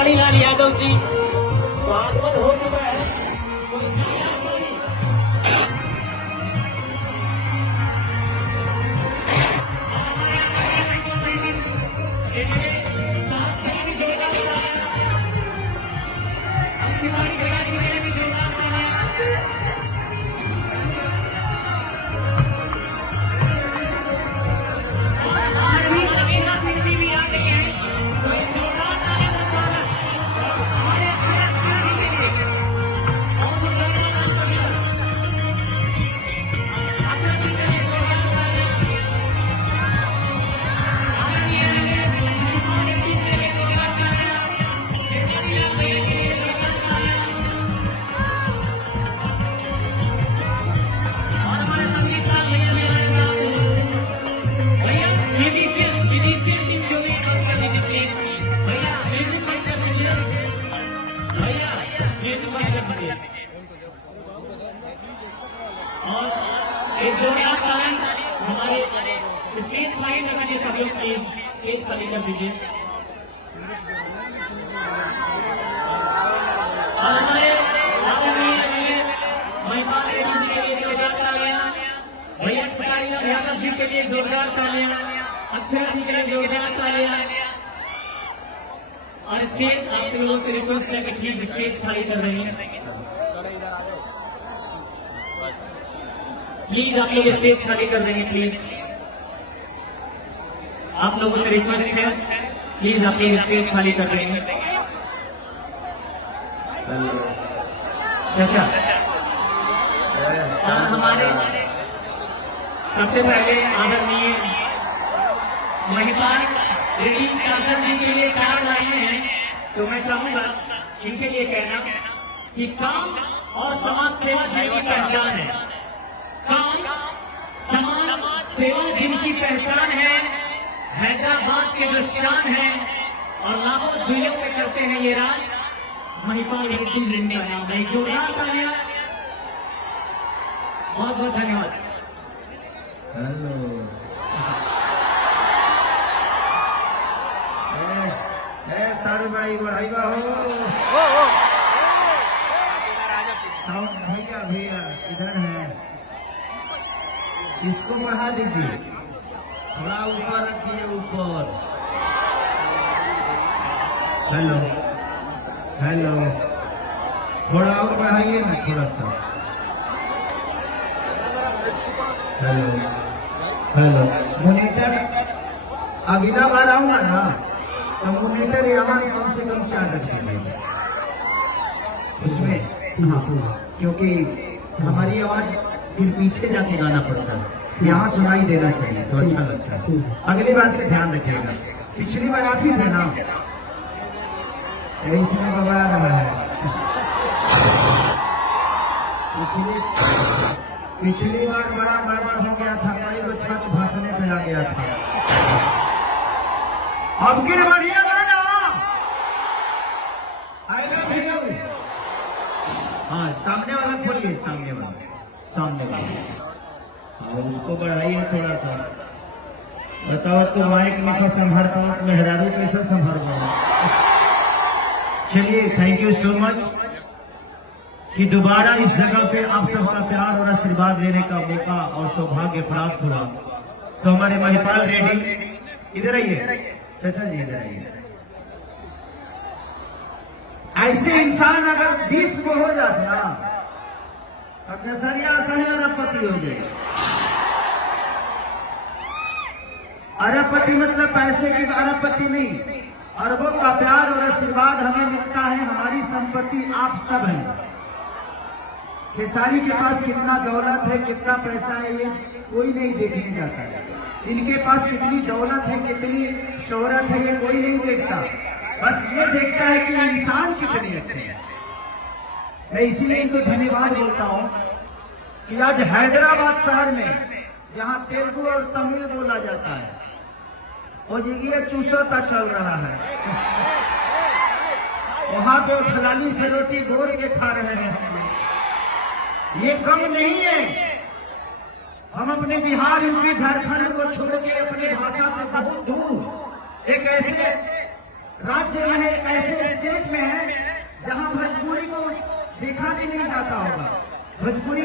खेसारी लाल यादव जी तो आगमन हो चुका है। और एक जोरदार ताली हमारे स्टेज खाली कर दीजिए, सब लोग प्लीज स्टेज खाली कर दीजिए। और हमारे महिमा के लिए जोरदार तालियां, भैया खेसारी लाल यादव जी के लिए जोरदार तालियां, अक्षरा जी के लिए जोरदार तालियां। और स्टेज आप लोगों से रिक्वेस्ट है कि प्लीज स्टेज खाली कर देंगे, प्लीज आप लोग स्टेज खाली कर देंगे प्लीज। आप लोगों से रिक्वेस्ट है प्लीज आप लोग स्टेज खाली कर देंगे। चाचा और हमारे सबसे पहले आदरणीय महिपाल रेड्डी चाचा जी के लिए कार्ड आए हैं, तो मैं चाहूंगा इनके लिए कहना कि काम और समाज सेवा जिनकी पहचान है, काम समाज सेवा जिनकी पहचान है, हैदराबाद के जो शान है और लाखों दुनिया पे करते हैं ये राज, महिपाल रेड्डी जी का नाम है। जोरदार तालियां, बहुत बहुत धन्यवाद। हेलो सारू भाई बधाई हो भैया भैया इधर है, इसको बढ़ा दीजिए, थोड़ा ऊपर रखिए ऊपर। हेलो हेलो थोड़ा और बढ़ाइए ना थोड़ा सा। हेलो हेलो मोनीटर अगला बार आऊंगा ना तो मोनीटर यहाँ कम से कम 4 रखिए उसमें। हाँ क्योंकि हमारी आवाज फिर पीछे जाके गाना पड़ता है, यहाँ सुनाई देना चाहिए तो अच्छा लगता है। अगली बार से ध्यान रखिएगा, पिछली बार आप ही थे ना, इसमें बबा रहा है। पिछली बार बड़ा गड़बड़ हो गया था, कई को छत भाषणे पे आ गया था। अब की बढ़िया गाना हाँ सामने वाला खोलिए, सामने वाला हाँ उसको बढ़ाइए थोड़ा सा। बताओ तो माइक में संभरता हूँ, मेहरारू कैसा संभर पाऊँ। चलिए थैंक यू सो मच कि दोबारा इस जगह पे आप सबका प्यार और आशीर्वाद लेने का मौका और सौभाग्य प्राप्त हुआ। तो हमारे महिपाल रेड्डी इधर आइए, चाचा जी इधर आइए। ऐसे इंसान अगर 20 को हो जाए ना तो केसरिया सही अरबपति हो जाए। अरबपति मतलब पैसे की अरबपति नहीं, अरबों का प्यार और आशीर्वाद हमें मिलता है। हमारी संपत्ति आप सब हैं। खेसारी के पास कितना दौलत है, कितना पैसा है, ये कोई नहीं देखने जाता है। इनके पास कितनी दौलत है, कितनी शोहरत है, ये कोई नहीं देखता। बस ये देखता है कि इंसान कितने अच्छे हैं। मैं इसीलिए इनको धन्यवाद बोलता हूँ कि आज हैदराबाद शहर में जहाँ तेलुगु और तमिल बोला जाता है वो जगह चूसोता चल रहा है, वहां पे उठलाली से रोटी गोर के खा रहे हैं। ये कम नहीं है। हम अपने बिहार, यूपी, झारखंड को छोड़ के अपनी भाषा से बहुत दूर एक ऐसे राज्य में है, ऐसे स्टेट में है जहां भोजपुरी को देखा भी नहीं जाता होगा। भोजपुरी